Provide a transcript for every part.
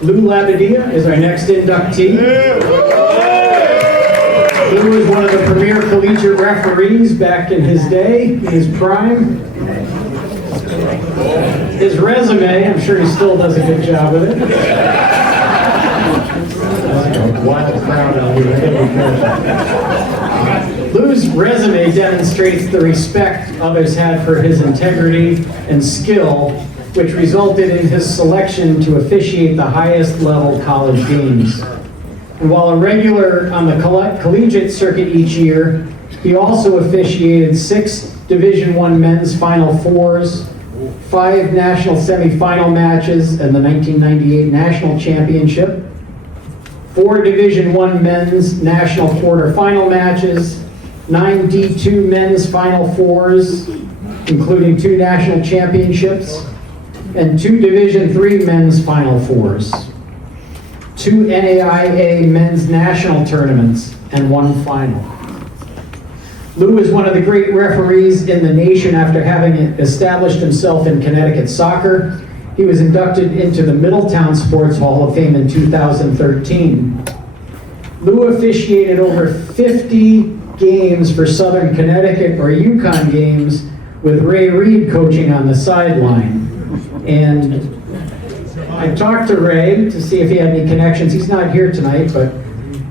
Labbadia is our next inductee. Lou was one of the premier collegiate referees back in his day, in his prime. His resume, I'm sure he still does a good job with it. Wild crowd out here. Lou's resume demonstrates the respect others had for his integrity and skill, which resulted in his selection to officiate the highest level college games. And while a regular on the collegiate circuit each year, he also officiated 6 Division I men's Final Fours, 5 national semifinal matches and the 1998 national championship, 4 Division I men's national quarterfinal matches, 9 D2 men's Final Fours, including 2 national championships, and 2 Division III men's Final Fours, 2 NAIA men's national tournaments, and 1 final. Lou is one of the great referees in the nation after having established himself in Connecticut soccer. He was inducted into the Middletown Sports Hall of Fame in 2013. Lou officiated over 50 games for Southern Connecticut or Yukon games with Ray Reed coaching on the sideline. And I talked to Ray to see if he had any connections. He's not here tonight, but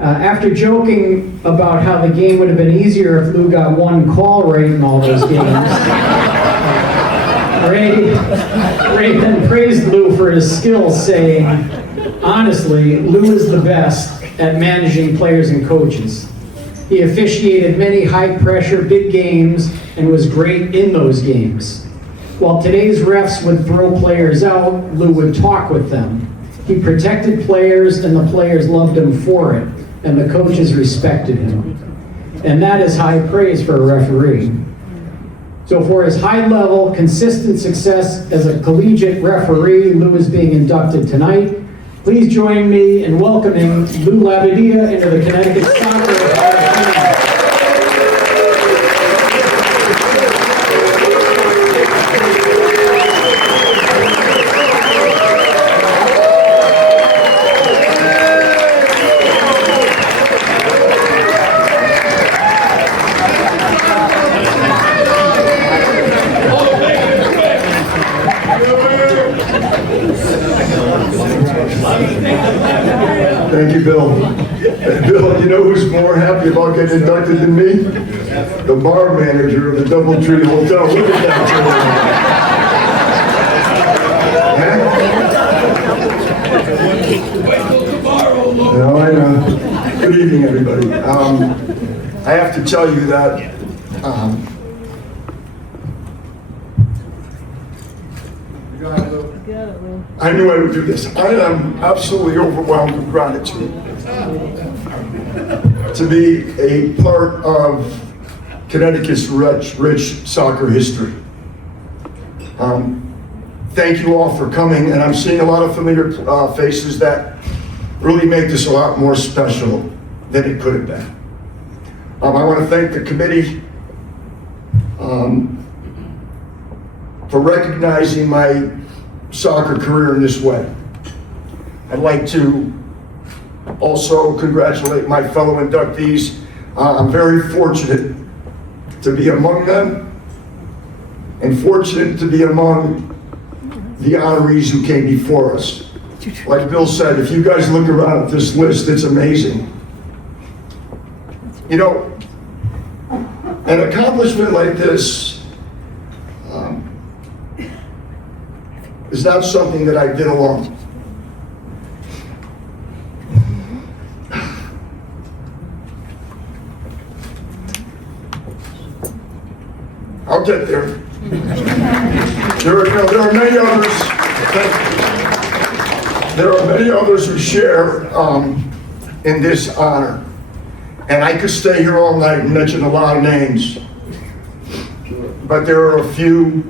after joking about how the game would have been easier if Lou got 1 call right in all those games, Ray then praised Lou for his skills, saying, honestly, Lou is the best at managing players and coaches. He officiated many high-pressure big games and was great in those games. While today's refs would throw players out, Lou would talk with them. He protected players and the players loved him for it, and the coaches respected him. And that is high praise for a referee. So for his high-level, consistent success as a collegiate referee, Lou is being inducted tonight. Please join me in welcoming Lou Labbadia into the Connecticut Soccer Hall of Fame. Thank you, Bill. Bill, you know who's more happy about getting inducted than me? The bar manager of the Doubletree Hotel. Look at that. No, I know. Good evening, everybody. I have to tell you that I knew I would do this. I am absolutely overwhelmed with gratitude to be a part of Connecticut's rich soccer history. Thank you all for coming, and I'm seeing a lot of familiar faces that really make this a lot more special than it could have been. I want to thank the committee for recognizing my soccer career in this way. I'd like to also congratulate my fellow inductees. I'm very fortunate to be among them and fortunate to be among the honorees who came before us. Like Bill said, if you guys look around at this list, it's amazing. You know, an accomplishment like this is not something that I did alone. I'll get there. There are many others. There are many others who share in this honor, and I could stay here all night and mention a lot of names, but there are a few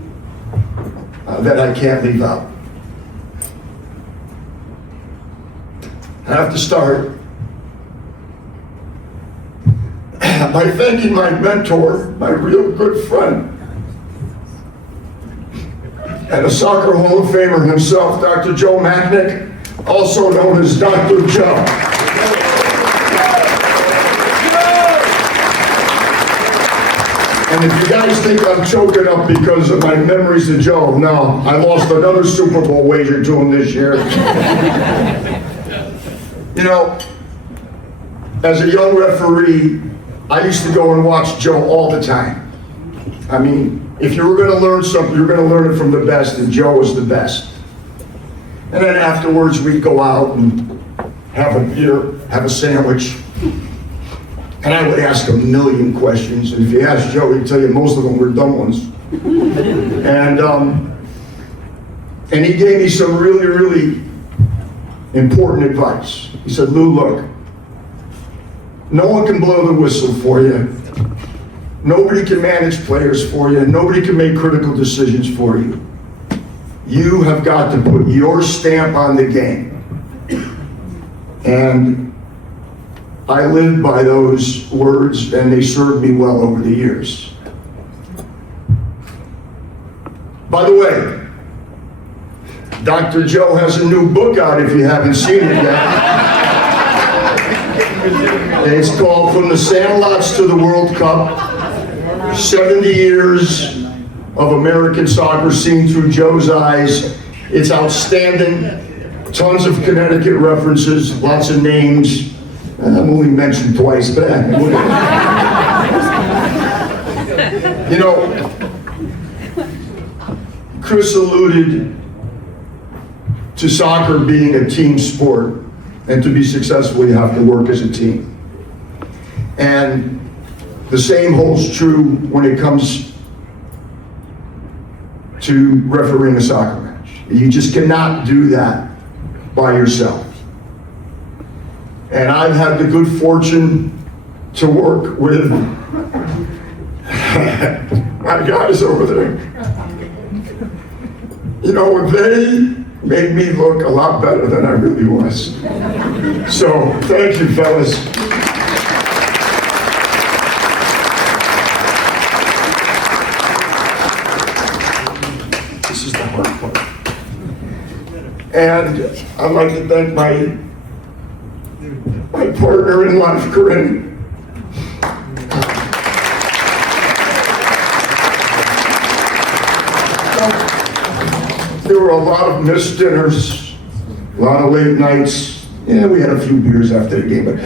that I can't leave out. I have to start by thanking my mentor, my real good friend, and a soccer Hall of Famer himself, Dr. Joe Macknick, also known as Dr. Joe. And if you guys think I'm choking up because of my memories of Joe, no, I lost another Super Bowl wager to him this year. You know, as a young referee, I used to go and watch Joe all the time. I mean, if you were going to learn something, you were going to learn it from the best, and Joe was the best. And then afterwards, we'd go out and have a beer, have a sandwich. And I would ask a million questions, and if you ask Joe, he'd tell you most of them were dumb ones. And he gave me some really, really important advice. He said, Lou, look, no one can blow the whistle for you. Nobody can manage players for you. Nobody can make critical decisions for you. You have got to put your stamp on the game. And I lived by those words, and they served me well over the years. By the way, Dr. Joe has a new book out if you haven't seen it yet. It's called From the Sandlots to the World Cup, 70 Years of American Soccer Seen Through Joe's Eyes. It's outstanding, tons of Connecticut references, lots of names. I'm only mentioned twice, but you know, Chris alluded to soccer being a team sport, and to be successful, you have to work as a team. And the same holds true when it comes to refereeing a soccer match. You just cannot do that by yourself. And I've had the good fortune to work with my guys over there. You know, they made me look a lot better than I really was. So, thank you, fellas. This is the hard part. And I'd like to thank my partner in life, Corinne. There were a lot of missed dinners, a lot of late nights. Yeah, we had a few beers after the game, but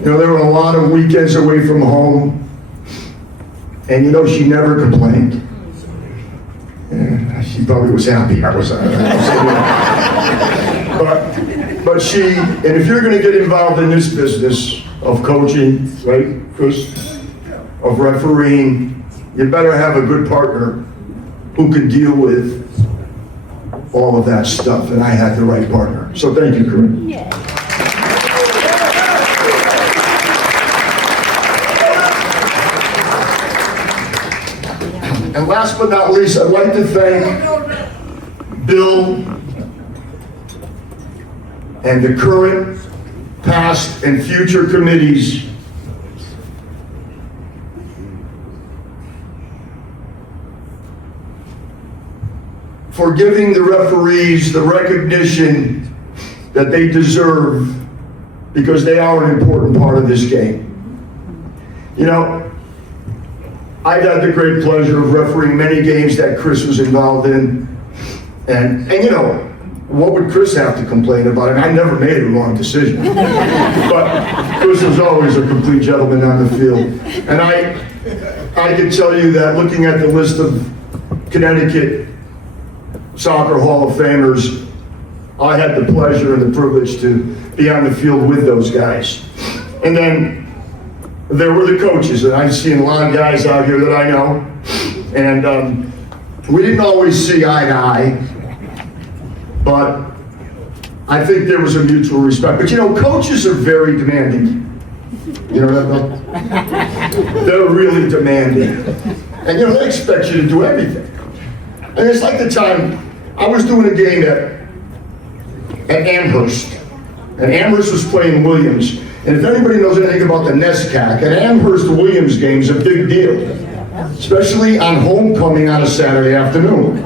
you know, there were a lot of weekends away from home. And you know, she never complained. Yeah, she probably was happy I was But she, and if you're going to get involved in this business of coaching, right, Chris, of refereeing, you better have a good partner who can deal with all of that stuff, and I had the right partner. So thank you, Corinne. Yeah. And last but not least, I'd like to thank Bill and the current, past, and future committees for giving the referees the recognition that they deserve, because they are an important part of this game. You know, I've had the great pleasure of refereeing many games that Chris was involved in, and you know, what would Chris have to complain about? And I never made a wrong decision. But Chris was always a complete gentleman on the field. And I can tell you that looking at the list of Connecticut Soccer Hall of Famers, I had the pleasure and the privilege to be on the field with those guys. And then there were the coaches, and I've seen a lot of guys out here that I know. And we didn't always see eye to eye. But I think there was a mutual respect. But you know, coaches are very demanding. You know, they're really demanding. And you know, they expect you to do everything. And it's like the time I was doing a game at Amherst. And Amherst was playing Williams. And if anybody knows anything about the NESCAC, an Amherst-Williams game is a big deal. Especially on homecoming on a Saturday afternoon.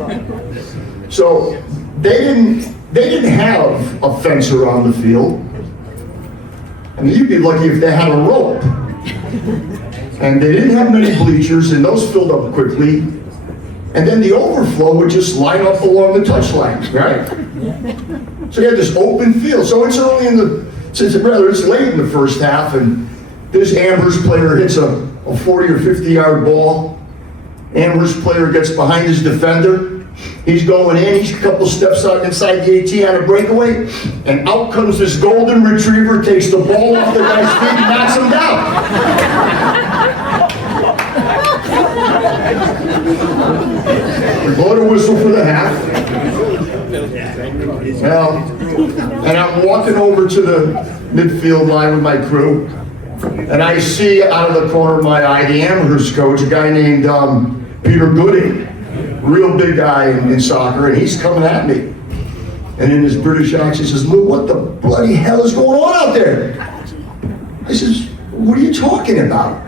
So they didn't they didn't have a fence around the field. I mean, you'd be lucky if they had a rope. And they didn't have many bleachers, and those filled up quickly. And then the overflow would just line up along the touchline, right? So you had this open field. So it's early in the, it's late in the first half, and this Amherst player hits a 40 or 50-yard ball. Amherst player gets behind his defender. He's going in, he's a couple steps out inside the 18 on a breakaway, and out comes this golden retriever, takes the ball off the guy's feet and knocks him down. We blow the whistle for the half. Well, and I'm walking over to the midfield line with my crew, and I see out of the corner of my eye the Amherst coach, a guy named Peter Gooding, real big guy in soccer, and he's coming at me. And in his British accent, he says, "Lou, what the bloody hell is going on out there?" I says, "What are you talking about,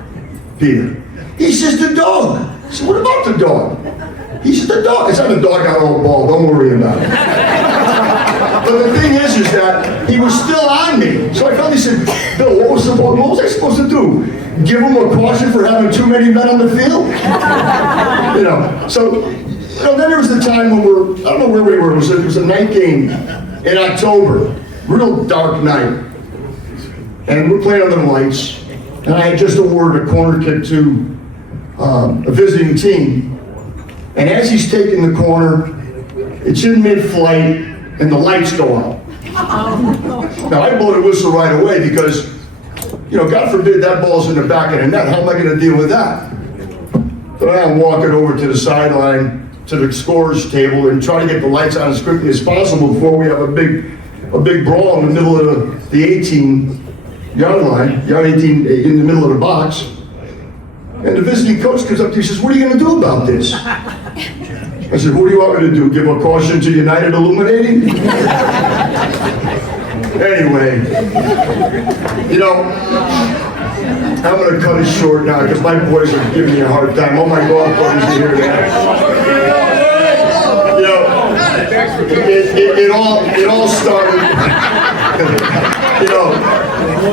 Peter?" He says, "The dog." I said, "What about the dog?" He said, "The dog." I said, "The dog got all the ball, don't worry about it." But the thing is that he was still on me. So I finally said, "Bill, what was I supposed to do? Give him a caution for having too many men on the field?" So then there was the time when I don't know where we were, it was a night game in October, real dark night. And we're playing under the lights, and I had just awarded a corner kick to a visiting team. And as he's taking the corner, it's in mid-flight, and the lights go out. Now, I blow the whistle right away because, God forbid that ball's in the back of the net. How am I going to deal with that? So now I'm walking over to the sideline, to the scorer's table, and try to get the lights on as quickly as possible before we have a big brawl in the middle of the 18-yard line, yard 18 in the middle of the box. And the visiting coach comes up to me and says, "What are you going to do about this?" I said, "What do you want me to do? Give a caution to United Illuminating?" Anyway, I'm going to cut it short now because my boys are giving me a hard time. All my golf buddies are here today. It all started.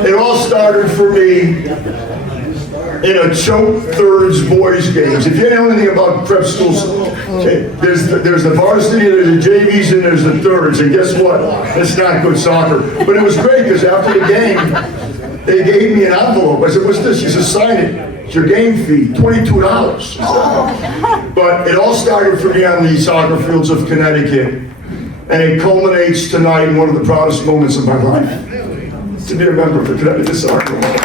It all started for me in a choke thirds boys games. If you know anything about prep schools, there's the varsity, there's the JVs, and there's the thirds. And guess what? It's not good soccer. But it was great because after the game, they gave me an envelope. I said, "What's this?" He said, "Sign it. It's your game fee, $22. But it all started for me on the soccer fields of Connecticut. And it culminates tonight in one of the proudest moments of my life. To be a member of the Connecticut Soccer Club.